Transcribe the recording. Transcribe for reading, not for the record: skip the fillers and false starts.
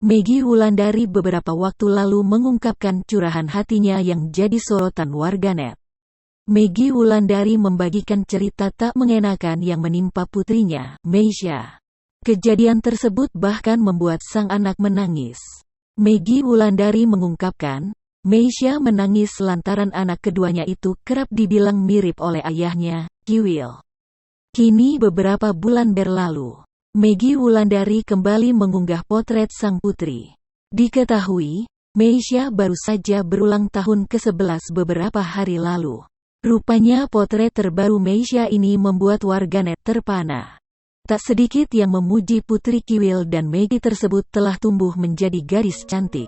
Maggie Wulandari beberapa waktu lalu mengungkapkan curahan hatinya yang jadi sorotan warganet. Maggie Wulandari membagikan cerita tak mengenakan yang menimpa putrinya, Meisya. Kejadian tersebut bahkan membuat sang anak menangis. Maggie Wulandari mengungkapkan, Meisya menangis lantaran anak keduanya itu kerap dibilang mirip oleh ayahnya, Kiwil. Kini beberapa bulan berlalu, Maggie Wulandari kembali mengunggah potret sang putri. Diketahui, Meisya baru saja berulang tahun ke-11 beberapa hari lalu. Rupanya potret terbaru Meisya ini membuat warganet terpana. Tak sedikit yang memuji putri Kiwil dan Maggie tersebut telah tumbuh menjadi gadis cantik.